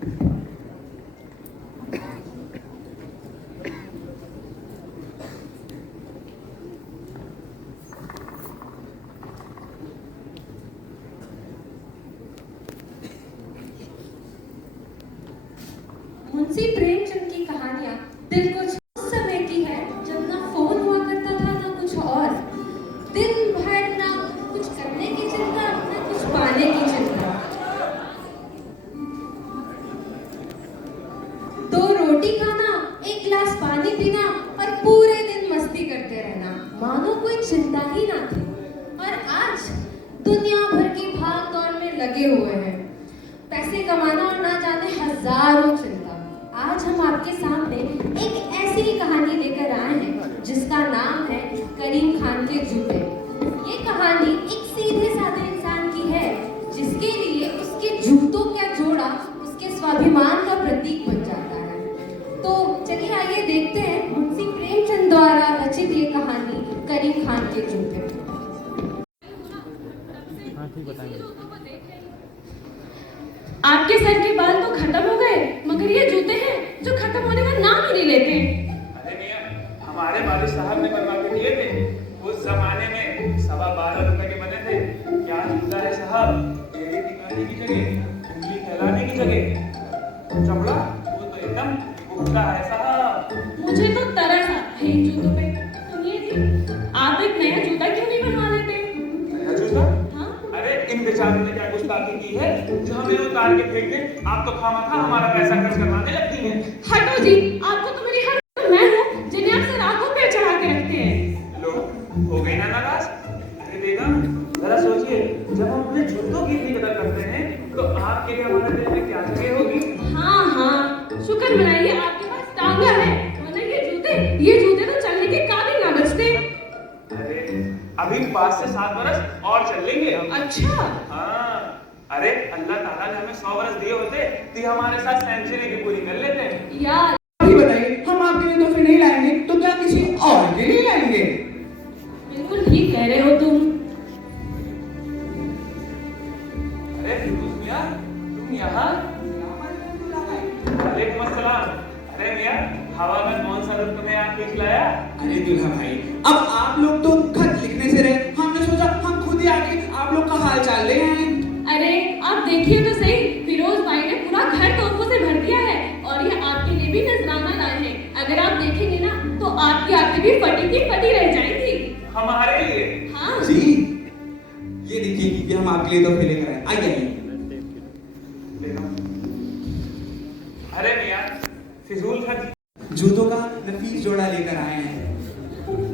मुंशी प्रेमचंद की कहानियां दिल को उस समय की है जब ना फोन हुआ करता था ना कुछ और। दिन भर ना कुछ करने की चिंता ना कुछ पाने की चिंता। 2 रोटी खाना, 1 गिलास पानी पीना और पूरे दिन मस्ती करते रहना, मानो कोई चिंता ही ना थी। और आज दुनिया भर की भाग दौड़ में लगे हुए हैं, पैसे कमाना और ना जाने हजारों चिंता। आज हम आपके सामने एक ऐसी ही कहानी लेकर आए हैं जिसका नाम है करीम खान के जूते। ये कहानी एक सीधे साधे इंसान की है जिसके लिए उसके जूतों का जोड़ा उसके स्वाभिमान का प्रतीक बन जाता है। तो चलिए आइए देखते हैं मुंशी प्रेमचंद द्वारा रचित ये कहानी करीम खान के जूते। आपके सर के बाल तो खत्म हो गए, मगर ये जूते हैं जो खत्म होने का नाम ही नहीं लेते। अरे मियां, हमारे वालिद साहब ने बनवा के दिए थे। उस जमाने में 12.25 रुपए के बने थे। क्या जूता है साहब, एड़ी टिकाने की जगह, उंगली फैलाने की जगह। चमड़ा वो तो एकदम पुख्ता है साहब। मुझे तो तरस आता है इन जूतों पे। सुनिए जी, आप एक नया जूता क्यों नहीं बनवा लेते? नया जूता? हाँ? अरे इन बेचारों ने क्या गुस्ताखी की है जो हमें उतार के फेंक दे। आप तो खामखा हमारा पैसा खर्च करवाने लगती हैं। हटो जी, आपको तो मेरी हर मैं हूँ जिन्हें आप सर आंखों पे चढ़ा के रखते हैं। लो, हो गई ना नाराज? अरे बेगम, जरा सोचिए, जब हम अपने जूतों की इतनी कदर करते हैं तो आपके लिए हमारे दिल में क्या जगह होगी? हाँ हाँ, शुक्र मनाइए आपके पास टांगा है, वरना ये जूते तो चलने के काबिल ना बचते। अरे अभी 5 से 7 बरस और चल लेंगे। अच्छा? हाँ, अरे अल्लाह ताला ने हमें 100 बरस दिए होते तो हमारे साथ सेंचुरी की पूरी कर लेते हैं। यार अभी बताइए, हम आपके लिए तोहफे नहीं लाएंगे तो क्या किसी और के लिए लाएंगे? बिल्कुल ठीक कह रहे हो तुम। अरे मियां, तुम यहाँ? वालेकुम अस्सलाम। अरे मियां, हवा में कौन सा रुख तुम्हें यहाँ खींच लाया? अरे दूल्हा भाई, अब आप लोग तो खत लिखने से रहे, हमने सोचा हम खुद ही आके आप लोग का हाल चाल ले आए। अरे आप देखिए तो सही, फिरोज भाई ने पूरा घर तोहफों से भर दिया है और ये आपके लिए भी नजराना लाए हैं। अगर आप देखेंगे ना तो आपकी आंखें भी फटी की फटी रह जाएंगी। हमारे लिए? हाँ जी, ये देखिए कि हम आपके लिए तोहफे लेकर आए। आइए। अरे मियां, फिजूल खर्च। जूतों का नफीस जोड़ा लेकर आए हैं।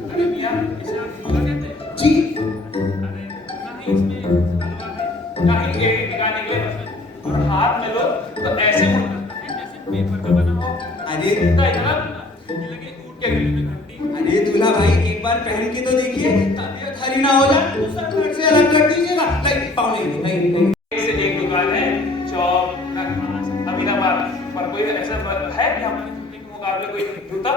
अरे मियां, इसे आप जूता कहते हैं? जी। अरे नहीं, इसमें तलवार है, कहीं एड़ी टिका निकले बस। और हाथ में लो तो ऐसे मुड़ता है जैसे पेपर का बना हो। अरे जूता इतना कि लगे ऊँट के गले में घंटी। अरे दूल्हा भाई, एक बार पहन के तो देखिए, तबीयत हरी ना हो जाए तो सर फट से अलग कर दीजिएगा। कहीं पाँव नहीं। से एक दुकान है चौक अमीनाबाद, पर कोई ऐसा है कि हमारे जूते के मुकाबले कोई जूता?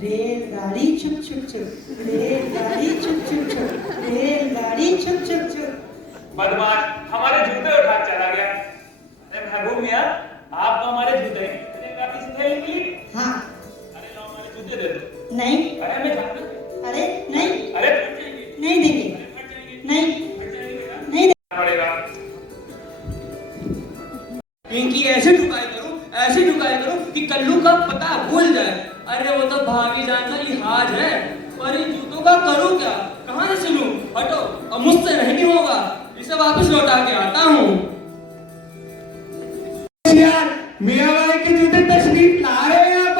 रेलगाड़ी चुप चुप चुप, रेलगाड़ी चुप चुप चुप, रेलगाड़ी चुप चुप चुप। बदमाश हमारे जूते उठा के चला गया। अरे महबूब मियां, आप तो हमारे जूते रेलगाड़ी से खेल निकली। हाँ। अरे लो हमारे जूते दे दो। नहीं। अरे हमें जानना है। अरे नहीं। अरे फट जाएंगे। नहीं देंगे। अरे फट जाएंगे। नहीं। फट जाएंगे बेटा। नहीं पड़ेगा। इनकी ऐसे ठुकाई करो कि कल्लू का पता भूल जाए। अरे वो तो भाभी जान का लिहाज है, पर इन जूतों का करूं क्या, कहां से सुनूं? हटो, अब मुझसे नहीं होगा, इसे वापस लौटा के आता हूं। यार, मियां भाई के जूते तशरीफ ला रहे हैं आप।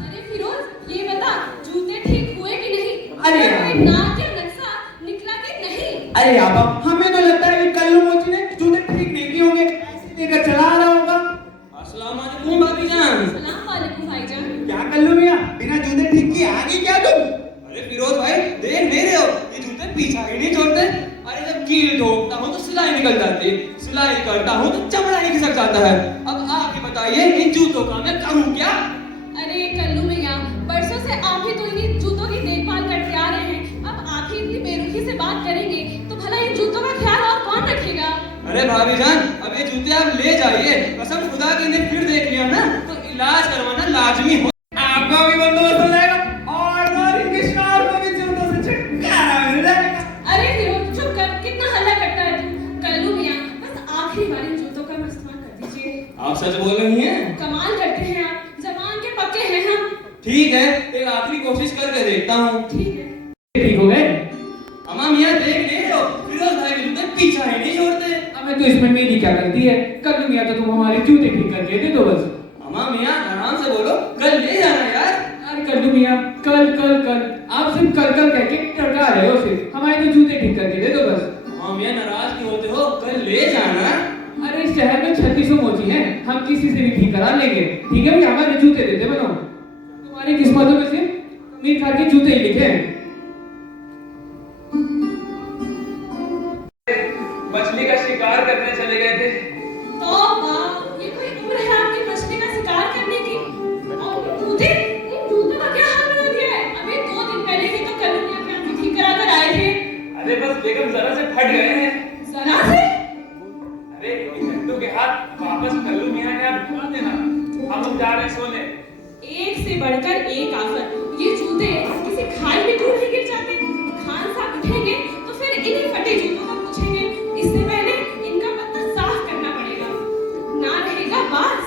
अरे फिरोज, ये बता जूते ठीक हुए कि नहीं? अरे नाक या नक्शा निकला कि नहीं? अरे आप, हमें तो लगता है कि कल्लू मोची ने जूते ठीक नहीं किए होंगे, ऐसे लेकर चला आ रहा होगा। अस्सलाम वालेकुम भाभी जान। सलाम वालेकुम भाईजान। क्या कल्लू मियां, बिना जूते ठीक किए आ गई क्या तुम? अरे फिरोज भाई, देख मेरे हो, ये जूते पीछा ही नहीं छोड़ते। अरे जब कील ठोकता हूँ तो सिलाई निकल जाती है, सिलाई करता हूँ तो चमड़ा ही खिसक जाता है। अब आप ही बताइए, इन जूतों का मैं करूँ क्या? अरे कल्लू मियां, बरसों से आप ही तो इन्हीं जूतों की देखभाल करते आ रहे हैं। अब आप ही इतनी बेरुखी से बात करेंगे तो भला इन जूतों का ख्याल और कौन रखेगा? अरे भाभी जान, अब ये जूते आप ले जाइए। कसम खुदा की इन्हें फिर देख लिया ना तो इलाज करवाना लाजमी हो। आपका भी बंदोबस्त हो जाएगा और हमारी किशोर को भी जूतों से छुटकारा मिल जाएगा। अरे फिरोज चुप कर, कितना हल्ला करता है तू। कल्लू मियां, बस आखिरी बार इन जूतों का इस्तेमाल कर दीजिए। आप सच बोल रही हैं? कमाल करते हैं आप, जबान के पक्के हैं हम। ठीक है, एक आखिरी कोशिश करके देखता हूँ। ठीक है। ठीक हो गए? अम्मा मियां देख नहीं रहे हो, फिरोज भाई के जूते पीछा ही नहीं छोड़ते। हमें तो इसमें मेरी क्या गलती है? कल मियां तो तुम हमारे जूते ठीक करके दे दो बस। अम्मा मियां आराम से बोलो, कल ले जाना यार। अरे कल्लू मियां, कल कल कल आप सिर्फ कल कल कह के टरका रहे हो। सिर्फ हमारे तो जूते ठीक करके दे दो बस। अम्मा मियां नाराज क्यों होते हो? कल ले जाना। अरे इस शहर में 3600 मोची हैं, हम किसी से भी ठीक करा लेंगे। ठीक है भैया, हमारे जूते देते बनो। तुम्हारी किस्मतों में से मीर खान के जूते ही लिखे हैं। मछली का शिकार करने चले गए थे। तौबा, ये कोई उम्र है आपकी मछली का शिकार करने की? और जूते, इन जूतों का क्या हाल बना दिया है? अभी 2 दिन पहले ही तो कल्लू मियां के आंटी ठीक करा कर आए थे। अरे बस बेगम जरा से फट गए हैं। जरा से? अरे झंडू के हाथ वापस कल्लू मियां ने आप घुमा देना। हम लोग जा रहे हैं सोने। एक से बढ़कर एक आफत। ये जूते किसी खाई में क्यों नहीं गिर जाते? खान साहब उठेंगे तो फिर इन्हीं फटे जूतों का पूछेंगे। इससे पहले इनका पत्ता साफ करना पड़ेगा। ना रहेगा बाज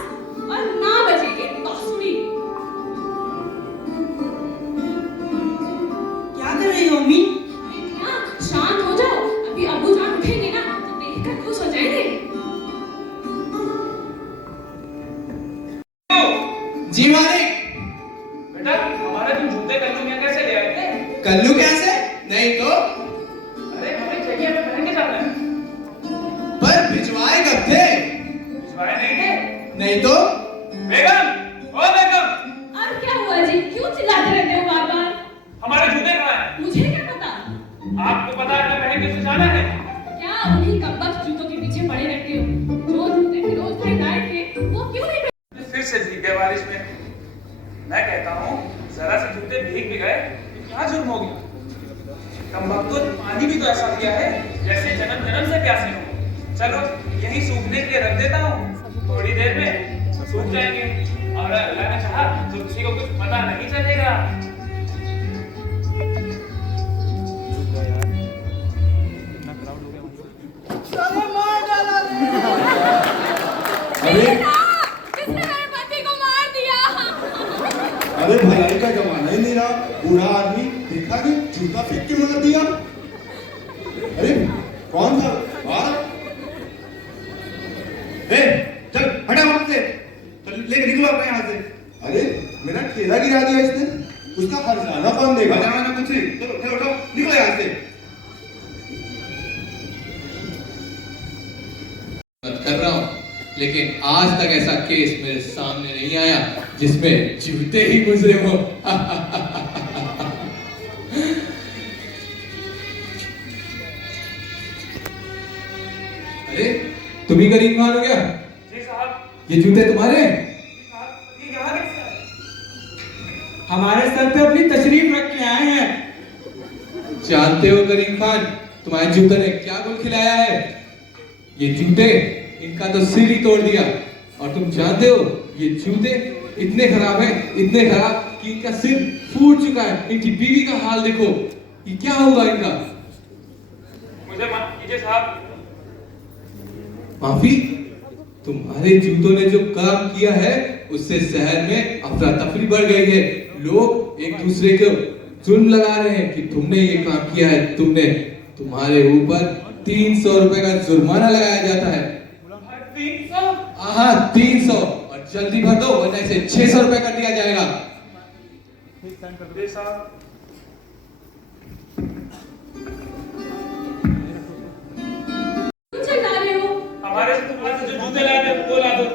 और ना बजेगी बांसुरी। क्या कर रही हो अम्मी? अरे मियां, शांत हो जाओ। अभी अबू जान उठेंगे ना तो देखकर खुश हो जाएंगे। जी मालिक। बेटा हमारे तुम जूते कल्लू मियां कैसे ले आए थे? कल्लू कैसे? नहीं तो अरे हमें जगह में पहन के जाना है। पर भिजवाए कब थे? भिजवाए नहीं थे। नहीं तो बेगम, ओ बेगम, और क्या हुआ जी? क्यों चिल्लाते रहते हो बार बार? हमारे जूते कहाँ हैं? मुझे क्या पता? आपको पता है पहन के उसे जाना है। क्या उन्हीं कब्बख्त जूतों के पीछे पड़े रहते हो? जो जूते फिरोज भाई लाए थे वो क्यों नहीं फिर से भीग गए बारिश में। मैं कहता हूँ जरा से जूते भीग भी गए तो क्या जुर्म हो गया? कम वक्त तो पानी भी तो ऐसा दिया है जैसे जन्म जन्म से प्यासे हो। चलो यही सूखने के लिए रख देता हूँ, थोड़ी देर में सूख जाएंगे और अल्लाह ने चाहा तो किसी को कुछ पता नहीं चलेगा। अरे किसने मेरे पति को मार दिया? अरे भलाई का जमाना ही नहीं रहा। बूढ़ा आदमी देखा कि जूता फेंक के मार दिया। अरे कौन था? चल हटा वहां से, चल लेके निकलो अपने यहाँ से। अरे मेरा ठेला गिरा दिया इसने, उसका हर्जाना कौन देगा? हर्जाना कुछ नहीं, चलो चलो उठो निकलो यहाँ से। कर रहा हूं, लेकिन आज तक ऐसा केस मेरे सामने नहीं आया जिसमें जूते ही गुजरे हो। अरे तुम ही करीम खान हो गया? जी साहब। ये जूते तुम्हारे हैं? ये यहाँ कैसे आए? हमारे सर पे अपनी तशरीफ रख के आए हैं। जानते हो करीम खान, तुम्हारे जूते ने क्या गुल खिलाया है? ये जूते, इनका तो सिर ही तोड़ दिया। और तुम जानते हो ये जूते इतने खराब हैं, इतने खराब कि इनका सिर फूट चुका है। इनकी बीवी का हाल देखो, ये क्या होगा इनका? मुझे माफ कीजिए साहब। माफी? तुम्हारे जूतों ने जो काम किया है उससे शहर में अफरा तफरी बढ़ गई है। लोग एक दूसरे को जुर्म लगा रहे हैं कि तुमने ये काम किया है। तुम्हारे ऊपर 300 रुपए का जुर्माना लगाया जाता है। 300? हाँ 300, और जल्दी भर दो वरना इसे 600 रुपए कर दिया जाएगा। जी साहब। क्यों चिल्ला रहे हो? हमारे से तुम्हारे से जो जूते लाए थे वो ला दो।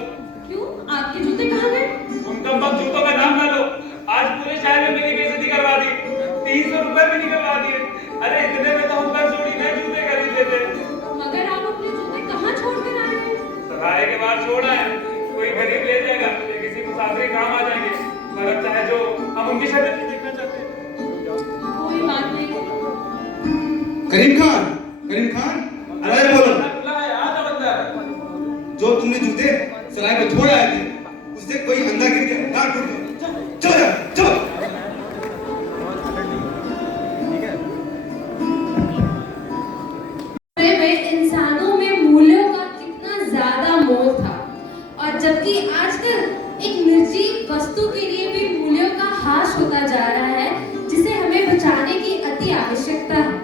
क्यों? आपके जूते कहाँ गए? उनका बस जूतों का नाम ना लो। आज पूरे शहर में मेरी बेइज्जती करवा दी। 300 रुपए भी निकलवा दिए। अरे इतने में तो हम 10 जोड़ी नए जूते खरीद लेते। मगर आप अपने जूते कहाँ छोड़कर आए हैं? सगाई के बाद छोड़ा है, कोई गरीब ले जाएगा या किसी मुसाफिर काम आ जाएंगे। मगर चाहे जो हम उनकी शक्ल नहीं देखना चाहते। कोई बात नहीं। करीम खान, करीम खान, अरे बोलो। खुला है, आ जाओ अंदर। जो तुमने जूते सराय में छोड़ आए थे उससे कोई अंधा गिर गया, दांत टूट गया। चलो यार, चलो। में इंसानों में मूल्यों का कितना ज्यादा मोह था, और जबकि आजकल एक निर्जीव वस्तु के लिए भी मूल्यों का ह्रास होता जा रहा है, जिसे हमें बचाने की अति आवश्यकता है।